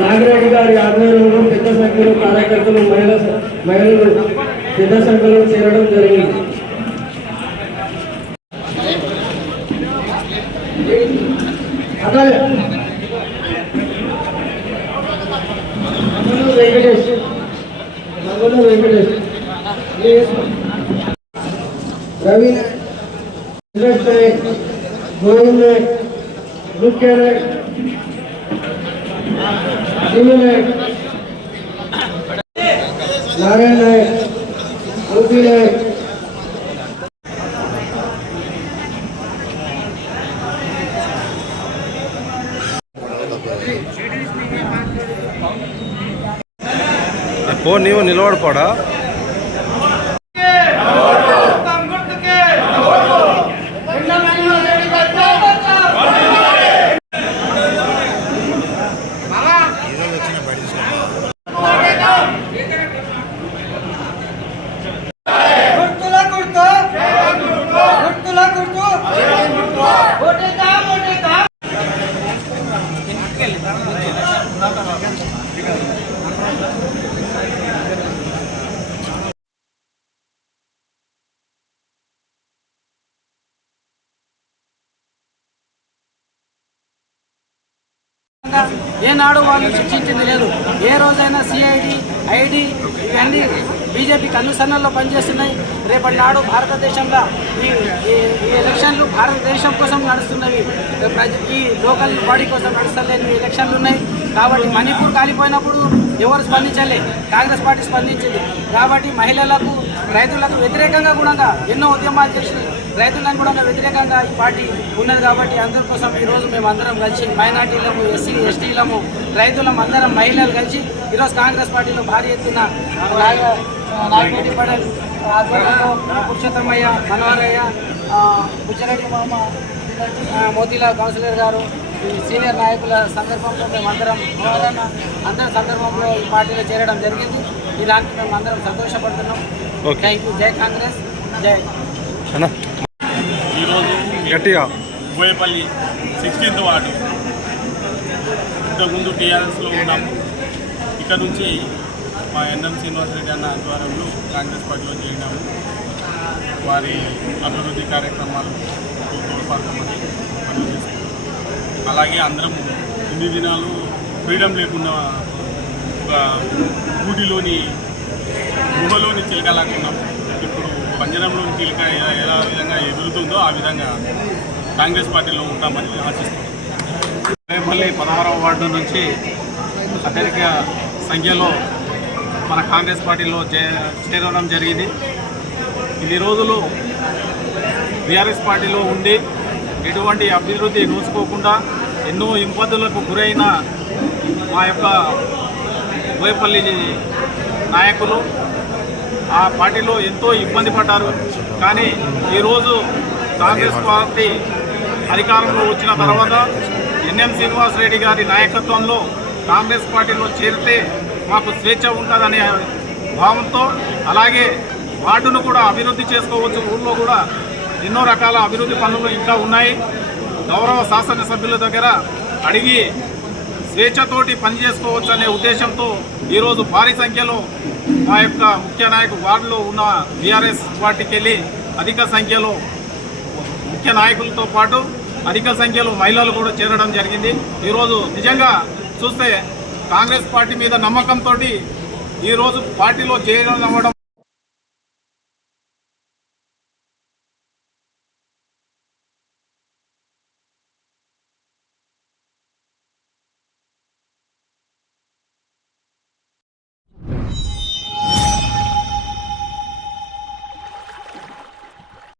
నాగిరెడ్డి గారి ఆధ్వర్యంలో పెద్ద సంఖ్యలో కార్యకర్తలు మహిళలు పెద్ద సంఖ్యలో చేరడం జరిగింది. వెంకటేష్ రవి నాయక్, గోవింద్ నాయక్, ముఖ్య నాయక్, నారాయణ నాయక్, గోపి నాయక్, నీవు నిలబడిపోడా ఏనాడు వాళ్ళు శిక్షించింది లేదు. ఏ రోజైనా సిఐడి, ఐడి ఇవన్నీ బీజేపీకి అనుసరణలో పనిచేస్తున్నాయి. రేపటి నాడు భారతదేశంలో ఈ ఎలక్షన్లు భారతదేశం కోసం నడుస్తున్నవి, ఈ లోకల్ బాడీ కోసం నడుస్తలేని ఎలక్షన్లు ఉన్నాయి. కాబట్టి మణిపూర్ కాలిపోయినప్పుడు ఎవరు స్పందించలే, కాంగ్రెస్ పార్టీ స్పందించింది. కాబట్టి మహిళలకు, రైతులకు వ్యతిరేకంగా కూడా ఎన్నో ఉద్యమాలు చేసి రైతులను కూడా వ్యతిరేకంగా ఈ పార్టీ ఉన్నది. కాబట్టి అందరి కోసం ఈరోజు మేము అందరం కలిసి మైనార్టీలము, ఎస్సీ ఎస్టీలము, రైతులం అందరం మహిళలు కలిసి ఈరోజు కాంగ్రెస్ పార్టీలో భారీ ఎత్తున నాగిరెడ్డి పటేల్ ఆధ్వర్యంలో పురుషోత్తమయ్య, మనోహరయ్య, బుచ్చిరెడ్డి మామ, మోతీలాల్ కౌన్సిలర్ గారు, సీనియర్ నాయకుల సందర్భంలో మేము అందరం అందరి సందర్భంలో ఈ పార్టీలో చేరడం జరిగింది. ఇలాంటి మేము అందరం సంతోషపడుతున్నాం. Thank you. జై కాంగ్రెస్, జై. ఈరోజు గట్టిగా బోయపల్లి 16th వార్డు, ఇంతకుముందు టీఆర్ఎస్లో ఉన్నాము. ఇక్కడ నుంచి మా ఎన్ఎం శ్రీనివాసరెడ్డి అన్న ఆధ్వర్యంలో కాంగ్రెస్ పార్టీలో చేరినాము. వారి అభివృద్ధి కార్యక్రమాలు తోడ్పడతామని పనిచేస్తున్నాం. అలాగే అందరం ఇన్ని దినాలు ఫ్రీడమ్ లేకుండా ఒక గూటిలోని గుహలోని చిలకలాగా ఉన్నాము. ఇప్పుడు పంజరంలోని చిలుక ఎలా విధంగా ఎదురుతుందో ఆ విధంగా కాంగ్రెస్ పార్టీలో ఉంటామని ఆశిస్తున్నాం. రేపల్లి 16వ వార్డు నుంచి అత్యధిక సంఖ్యలో మన కాంగ్రెస్ పార్టీలో చేరడం జరిగింది. ఇన్ని రోజులు బీఆర్ఎస్ పార్టీలో ఉండి ఎటువంటి అభివృద్ధి నోచుకోకుండా ఎన్నో ఇబ్బందులకు గురైన మా యొక్క బోయపల్లి నాయకులు ఆ పార్టీలో ఎంతో ఇబ్బంది పడ్డారు. కానీ ఈరోజు కాంగ్రెస్ పార్టీ అధికారంలో వచ్చిన తర్వాత ఎన్ఎం శ్రీనివాసరెడ్డి గారి నాయకత్వంలో కాంగ్రెస్ పార్టీలో చేరితే మాకు స్వేచ్ఛ ఉంటుందనే భావంతో, అలాగే వార్డును కూడా అభివృద్ధి చేసుకోవచ్చు. ఊళ్ళో కూడా ఎన్నో రకాల అభివృద్ధి పనులు ఇంకా ఉన్నాయి. గౌరవ శాసనసభ్యుల దగ్గర అడిగి స్వేచ్ఛతోటి పనిచేసుకోవచ్చు అనే ఉద్దేశంతో ఈరోజు భారీ సంఖ్యలో మా యొక్క ముఖ్య నాయకుడు వార్డులో ఉన్న బీఆర్ఎస్ పార్టీకి వెళ్ళి అధిక సంఖ్యలో ముఖ్య నాయకులతో పాటు అధిక సంఖ్యలో మహిళలు కూడా చేరడం జరిగింది. ఈరోజు నిజంగా చూస్తే కాంగ్రెస్ పార్టీ మీద నమ్మకంతో ఈరోజు పార్టీలో చేరడం